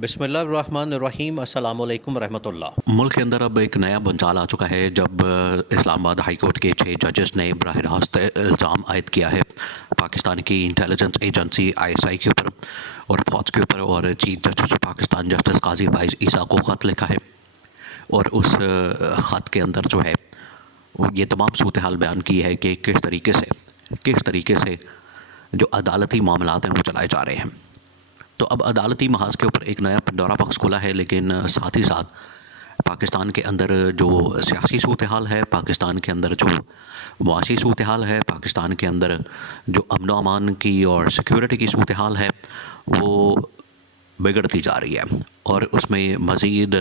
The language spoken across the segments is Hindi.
बिस्मिल्लाहिर्रहमानिर्रहीम अस्सलामुअलैकुम रहमतुल्लाह। मुल्क के अंदर अब एक नया भूचाल आ चुका है जब इस्लामाबाद हाई कोर्ट के 6 जजेस ने बराह रास्त इल्ज़ाम आयद किया है पाकिस्तान की इंटेलिजेंस एजेंसी आईएसआई के ऊपर और फ़ौज के ऊपर, और chief justice of Pakistan justice Qazi Faez Isa को ख़त लिखा है। और उस ख़त के अंदर जो है वो ये तमाम सूरत हाल बयान की है कि किस तरीके से जो अदालती मामलात हैं वो चलाए जा रहे हैं। तो अब अदालती महाज के ऊपर एक नया पंडोरा बॉक्स खुला है, लेकिन साथ ही साथ पाकिस्तान के अंदर जो सियासी सूरत हाल है, पाकिस्तान के अंदर जो मुआशी सूरत हाल है, पाकिस्तान के अंदर जो अमन अमान की और सिक्योरिटी की सूरत हाल है वो बिगड़ती जा रही है और उसमें मज़ीद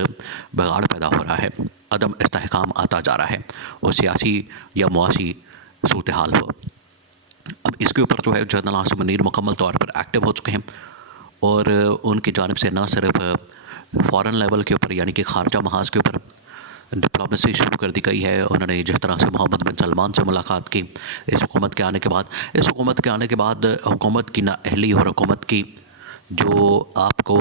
बिगाड़ पैदा हो रहा है, अदम इस्तेहकाम आता जा रहा है और सियासी या मुआशी सूरत हाल हो। अब इसके ऊपर जो है जनरल आसिम मुनीर मुकम्मल तौर पर एक्टिव हो चुके हैं और उनकी जानिब से न सिर्फ फ़ॉरेन लेवल के ऊपर यानी कि खारजा महाज के ऊपर डिप्लोमेसी शुरू कर दी गई है। उन्होंने जिस तरह से मोहम्मद बिन सलमान से मुलाकात की इस हुकूमत के आने के बाद हुकूमत की नाअहली और हुकूमत की जो आपको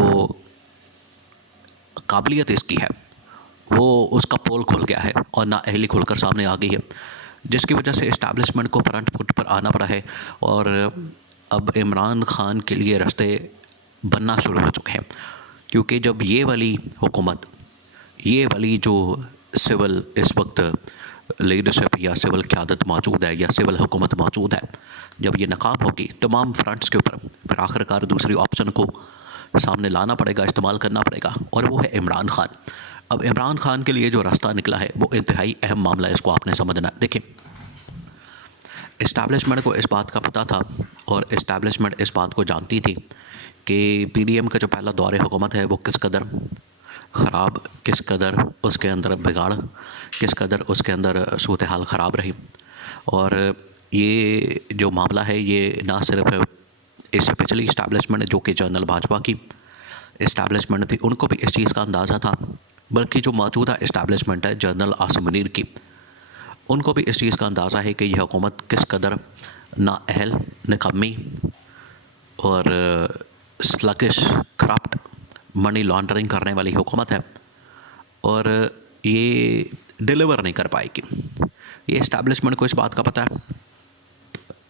काबिलियत इसकी है वो उसका पोल खुल गया है और नाअहली खुलकर सामने आ गई है, जिसकी वजह से इस्टेब्लिशमेंट को फ्रंट फुट पर आना पड़ा है और अब इमरान खान के लिए रास्ते बनना शुरू हो चुके हैं। क्योंकि जब ये वाली हुकूमत, ये वाली जो सिविल इस वक्त लीडरशिप या सिविल क़यादत मौजूद है या सिविल हुकूमत मौजूद है, जब ये नाकाम होगी तमाम फ्रंट्स के ऊपर, फिर आखिरकार दूसरी ऑप्शन को सामने लाना पड़ेगा, इस्तेमाल करना पड़ेगा, और वो है इमरान खान। अब इमरान खान के लिए जो रास्ता निकला है वो इंतहाई अहम मामला है, इसको आपने समझना। देखिए, इस्टेब्लिशमेंट को इस बात का पता था और इस्टेब्लिशमेंट इस बात को जानती थी कि पीडीएम का जो पहला दौर हुकूमत है वो किस कदर ख़राब, किस कदर उसके अंदर बिगाड़, किस कदर उसके अंदर सूरत हाल ख़राब रही। और ये जो मामला है ये ना सिर्फ इससे पिछली इस्टेब्लिशमेंट जो कि जनरल भाजपा की इस्टेब्लिशमेंट थी उनको भी इस चीज़ का अंदाज़ा था, बल्कि जो मौजूदा इस्टेब्लिशमेंट है जनरल आसिम मुनीर की, उनको भी इस चीज़ का अंदाज़ा है कि यह हुकूमत किस कदर नाअहल, निकम्मी और स्लगिश, करप्ट, मनी लॉन्ड्रिंग करने वाली हुकूमत है और ये डिलीवर नहीं कर पाएगी। ये इस्टेब्लिशमेंट को इस बात का पता है।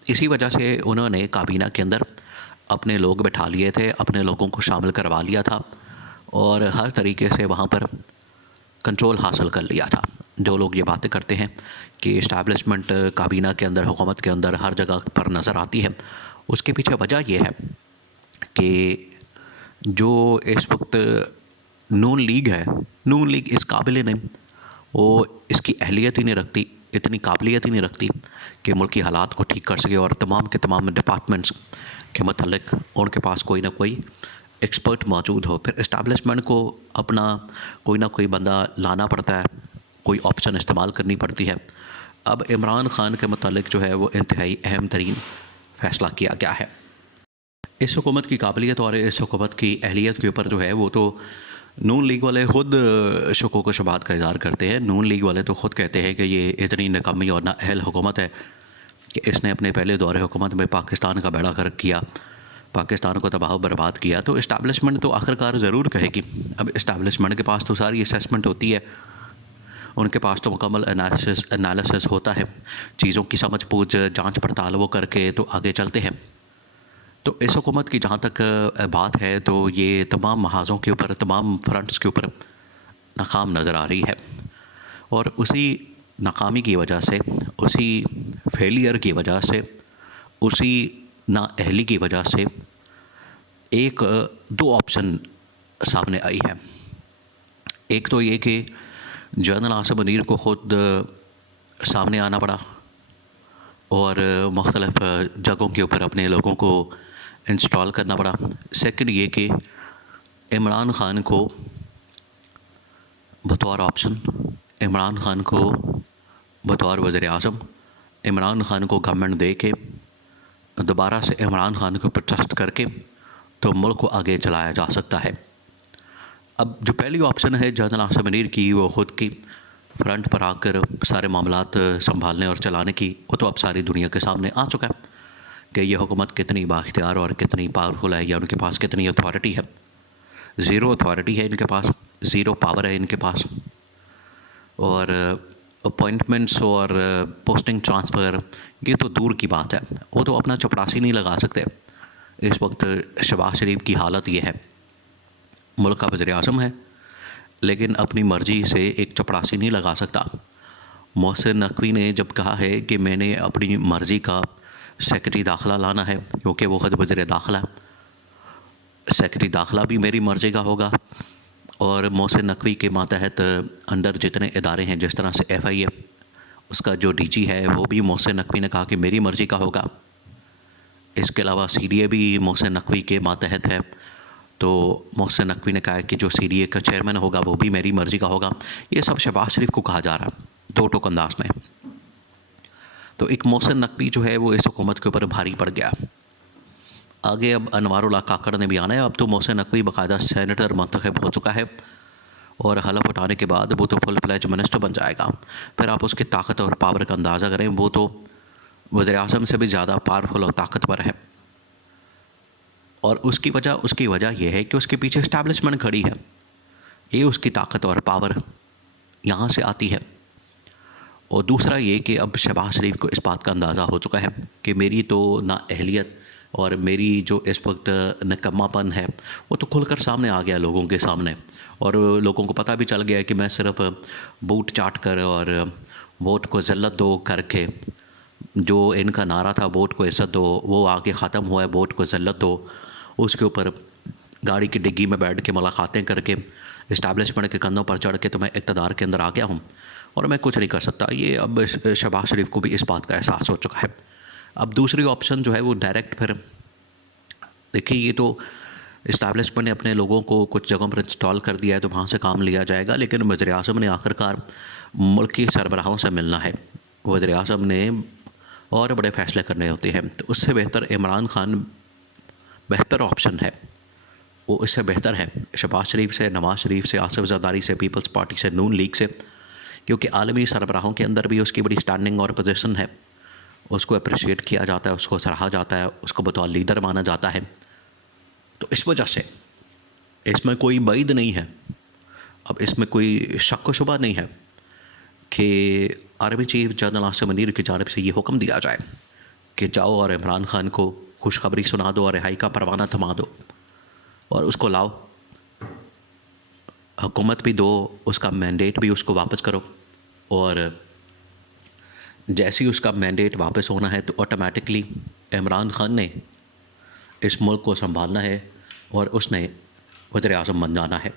इसी वजह से उन्होंने काबीना के अंदर अपने लोग बैठा लिए थे, अपने लोगों को शामिल करवा लिया था और हर तरीके से वहाँ पर कंट्रोल हासिल कर लिया था। जो लोग ये बातें करते हैं कि इस्टेब्लिशमेंट काबीना के अंदर, हुकूमत के अंदर हर जगह पर नज़र आती है, उसके पीछे वजह यह है कि जो इस वक्त नून लीग है, नून लीग इस काबिल नहीं, वो इसकी अहलियत ही नहीं रखती, इतनी काबिलियत ही नहीं रखती कि मुल्क की हालात को ठीक कर सके और तमाम के तमाम डिपार्टमेंट्स के मतलब उनके पास कोई ना कोई एक्सपर्ट मौजूद हो। फिर इस्टेब्लिशमेंट को अपना कोई ना कोई बंदा लाना पड़ता है, कोई ऑप्शन इस्तेमाल करनी पड़ती है। अब इमरान खान के मतलब जो है वो इंतहाई अहम तरीन फ़ैसला किया गया है। इस हुकूमत की काबिलियत और इस हुकूमत की अहलियत के ऊपर जो है वो तो नून लीग वाले ख़ुद शुकूक व शुबात का इज़हार करते हैं। नून लीग वाले तो ख़ुद कहते हैं कि ये इतनी नाकामी और नाअहल हुकूमत है कि इसने अपने पहले दौर हुकूमत में पाकिस्तान का बेड़ा गर्क किया, पाकिस्तान को तबाह बर्बाद किया। तो इस्टेब्लिशमेंट तो आखिरकार ज़रूर कहेगी। अब इस्टेब्लिशमेंट के पास तो सारी असेसमेंट होती है, उनके पास तो मुकम्मल एनालिसिस होता है, चीज़ों की समझ बूझ, जाँच पड़ताल वो करके तो आगे चलते हैं। तो इस हुकूमत की जहाँ तक बात है तो ये तमाम महाज़ों के ऊपर, तमाम फ्रंट्स के ऊपर नाकाम नज़र आ रही है और उसी नाकामी की वजह से, उसी फेलियर की वजह से, उसी नाअहली की वजह से एक दो ऑप्शन सामने आई है। एक तो ये कि जनरल आसिम मुनीर को ख़ुद सामने आना पड़ा और मुख्तलिफ़ जगहों के ऊपर अपने लोगों को इंस्टॉल करना पड़ा। सेकंड ये कि इमरान खान को बतौर ऑप्शन, इमरान खान को बतौर वज़ीर आज़म, इमरान खान को गवर्नमेंट दे के दोबारा से इमरान खान को ट्रस्ट करके तो मुल्क को आगे चलाया जा सकता है। अब जो पहली ऑप्शन है जनरल आसिम मुनीर की, वो ख़ुद की फ्रंट पर आकर सारे मामलात संभालने और चलाने की, वो तो अब सारी दुनिया के सामने आ चुका है कि यह हुकूमत कितनी बाख्तियार और कितनी पावरफुल है या उनके पास कितनी अथॉरिटी है। ज़ीरो अथॉरिटी है इनके पास, ज़ीरो पावर है इनके पास, और अपॉइंटमेंट्स और पोस्टिंग ट्रांसफ़र ये तो दूर की बात है, वो तो अपना चपरासी नहीं लगा सकते। इस वक्त शहबाज शरीफ की हालत ये है, मुल्क का वज़ीर-ए-आज़म है लेकिन अपनी मर्ज़ी से एक चपरासी नहीं लगा सकता। मोहसिन नकवी ने जब कहा है कि मैंने अपनी मर्ज़ी का सेक्रेटरी दाखिला लाना है, क्योंकि वो खुद वज़ीर दाखिला, सेक्रेटरी दाखिला भी मेरी मर्ज़ी का होगा, और मोहसिन नकवी के मातहत अंडर जितने इदारे हैं, जिस तरह से FIA उसका जो DG है वो भी मोहसिन नकवी ने कहा कि मेरी मर्ज़ी का होगा। इसके अलावा CDA भी मोहसिन नकवी के मातहत है, तो मोहसिन नकवी ने कहा है कि जो CDA का चेयरमैन होगा वो भी मेरी मर्ज़ी का होगा। ये सब शहबाज शरीफ को कहा जा रहा है दो टोक अंदाज में। तो एक मोहसिन नकवी जो है वो इस हुकूमत के ऊपर भारी पड़ गया। आगे अब अनवारुल्लाह काकड़ ने भी आना है। अब तो मोहसिन नकवी बाकायदा सेनेटर मुंतखब हो चुका है और हलफ उठाने के बाद वो तो फुल फ्लैज मिनिस्टर बन जाएगा। फिर आप उसकी ताकत और पावर का अंदाज़ा करें, वो तो वज़ीर-ए-आज़म से भी ज़्यादा पावरफुल और ताकतवर है। और उसकी वजह यह है कि उसके पीछे इस्टेब्लिशमेंट खड़ी है। ये उसकी ताकत और पावर यहाँ से आती है। और दूसरा ये कि अब शहबाज शरीफ को इस बात का अंदाज़ा हो चुका है कि मेरी तो नाअहलियत और मेरी जो इस वक्त निकम्मापन है वो तो खुलकर सामने आ गया लोगों के सामने, और लोगों को पता भी चल गया कि मैं सिर्फ बूट चाट कर और वोट को ज़िल्लत दो करके, जो इनका नारा था वोट को इज़्ज़त दो, वो आगे ख़त्म हुआ है वोट को ज़िल्लत दो। उसके ऊपर गाड़ी की डिग्गी में बैठ के मुलाकातें करके इस्टेब्लिशमेंट के कंधों पर चढ़ के तो मैं इक़्तिदार के अंदर आ गया हूँ और मैं कुछ नहीं कर सकता। ये अब शहबाज शरीफ को भी इस बात का एहसास हो चुका है। अब दूसरी ऑप्शन जो है वो डायरेक्ट, फिर देखिए ये तो इस्टेब्लिशमेंट ने अपने लोगों को कुछ जगहों पर इंस्टॉल कर दिया है तो वहाँ से काम लिया जाएगा, लेकिन वज़ीर-ए-आज़म ने आखिरकार मुल्क की सरबराहों से मिलना है। वज़ीर-ए-आज़म ने और बड़े फ़ैसले करने होते हैं, तो उससे बेहतर इमरान खान बेहतर ऑप्शन है, वो इससे बेहतर है शहबाज शरीफ से, नवाज़ शरीफ से, आसिफ ज़रदारी से, पीपल्स पार्टी से, नून लीग से, क्योंकि आलमी सरबराहों के अंदर भी उसकी बड़ी स्टैंडिंग और पोजीशन है। उसको अप्रिशिएट किया जाता है, उसको सराहा जाता है, उसको बतौर लीडर माना जाता है। तो इस वजह से इसमें कोई बैद नहीं है, अब इसमें कोई शक व शुबा नहीं है कि army chief general Asim Munir की जानिब से ये हुक्म दिया जाए कि जाओ और इमरान खान को खुशखबरी सुना दो और रिहाई का परवाना थमा दो और उसको लाओ, हुकूमत भी दो, उसका मैंडेट भी उसको वापस करो, और जैसे ही उसका मैंडेट वापस होना है तो ऑटोमेटिकली इमरान खान ने इस मुल्क को संभालना है और उसने वज़ीर-ए-आज़म बन जाना है।